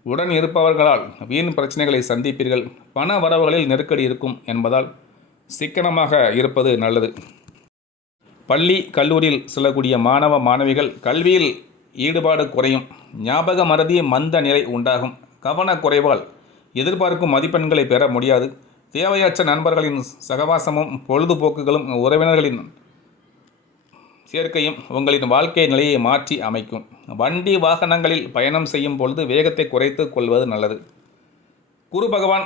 உடன் இருப்பவர்களால் வீண் பிரச்சனைகளை சந்திப்பீர்கள். பண வரவுகளில் நெருக்கடி இருக்கும் என்பதால் சிக்கனமாக இருப்பது நல்லது. பள்ளி கல்லூரியில் செல்லக்கூடிய மாணவ மாணவிகள் கல்வியில் ஈடுபாடு குறையும். ஞாபக மறதி மந்த நிலை உண்டாகும். கவனக்குறைவால் எதிர்பார்க்கும் மதிப்பெண்களை பெற முடியாது. தேவையற்ற நண்பர்களின் சகவாசமும் பொழுதுபோக்குகளும் உறவினர்களின் சேர்க்கையும் உங்களின் வாழ்க்கை நிலையை மாற்றி அமைக்கும். வண்டி வாகனங்களில் பயணம் செய்யும் பொழுது வேகத்தை குறைத்து கொள்வது நல்லது. குரு பகவான்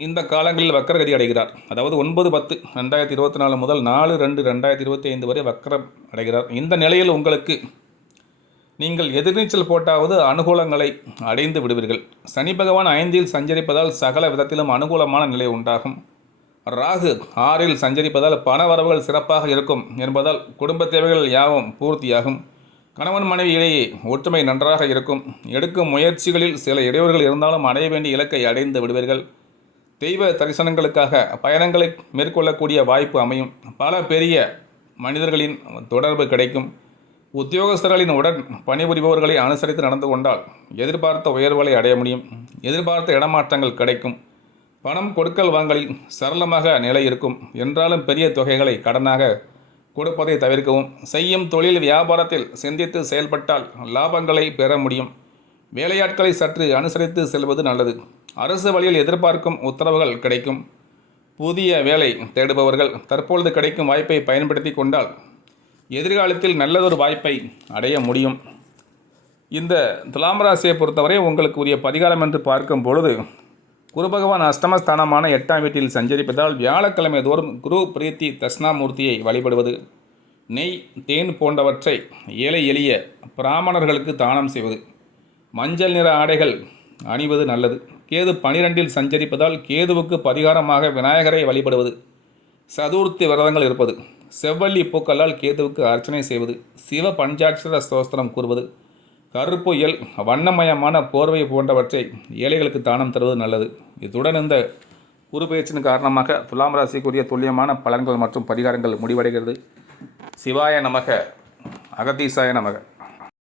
இந்த காலங்களில் வக்கரகதி அடைகிறார். அதாவது 9/10/2024 முதல் 4/2/2025 வரை வக்கரம் அடைகிறார். இந்த நிலையில் உங்களுக்கு நீங்கள் எதிர்நீச்சல் போட்டாவது அனுகூலங்களை அடைந்து விடுவீர்கள். சனி பகவான் 5இல் சஞ்சரிப்பதால் சகல விதத்திலும் அனுகூலமான நிலை உண்டாகும். ராகு 6இல் சஞ்சரிப்பதால் பண வரவுகள் சிறப்பாக இருக்கும் என்பதால் குடும்ப தேவைகள் யாவும் பூர்த்தியாகும். கணவன் மனைவி இடையே ஒற்றுமை நன்றாக இருக்கும். எடுக்கும் முயற்சிகளில் சில இடையூறுகள் இருந்தாலும் அடைய வேண்டிய இலக்கை அடைந்து விடுவீர்கள். தெய்வ தரிசனங்களுக்காக பயணங்களை மேற்கொள்ளக்கூடிய வாய்ப்பு அமையும். பல பெரிய மனிதர்களின் தொடர்பு கிடைக்கும். உத்தியோகஸ்தர்களின் உடன் பணிபுரிபவர்களை அனுசரித்து நடந்து கொண்டால் எதிர்பார்த்த உயர்வுகளை அடைய முடியும். எதிர்பார்த்த இடமாற்றங்கள் கிடைக்கும். பணம் கொடுக்கல் வாங்கலில் சரளமாக நிலை இருக்கும். என்றாலும் பெரிய தொகைகளை கடனாக கொடுப்பதை தவிர்க்கவும். செய்யும் தொழில் வியாபாரத்தில் சிந்தித்து செயல்பட்டால் லாபங்களை பெற முடியும். வேலையாட்களை சற்று அனுசரித்து செல்வது நல்லது. அரசு வழியில் எதிர்பார்க்கும் உத்தரவுகள் கிடைக்கும். புதிய வேலை தேடுபவர்கள் தற்பொழுது கிடைக்கும் வாய்ப்பை பயன்படுத்தி கொண்டால் எதிர்காலத்தில் நல்லதொரு வாய்ப்பை அடைய முடியும். இந்த துலாம் ராசியை பொறுத்தவரை உங்களுக்கு உரிய பரிகாரம் என்று பார்க்கும் பொழுது, குரு பகவான் அஷ்டமஸ்தானமான 8ஆம் வீட்டில் சஞ்சரிப்பதால் வியாழக்கிழமை தோறும் குரு பிரீத்தி தட்சிணாமூர்த்தியை வழிபடுவது, நெய், தேன் போன்றவற்றை ஏழை எளிய பிராமணர்களுக்கு தானம் செய்வது, மஞ்சள் நிற ஆடைகள் அணிவது நல்லது. கேது 12இல் சஞ்சரிப்பதால் கேதுவுக்கு பரிகாரமாக விநாயகரை வழிபடுவது, சதுர்த்தி விரதங்கள் இருப்பது, செவ்வள்ளி பூக்களால் கேதுவுக்கு அர்ச்சனை செய்வது, சிவ பஞ்சாட்சர ஸ்தோத்திரம் கூறுவது, கருப்பு எல், வண்ணமயமான போர்வை போன்றவற்றை ஏழைகளுக்கு தானம் தருவது நல்லது. இத்துடன் இந்த குரு பயிற்சியின் காரணமாக துலாம் ராசிக்குரிய துல்லியமான பலன்கள் மற்றும் பரிகாரங்கள் முடிவடைகிறது. சிவாய நமக, அகதீசாய நமக.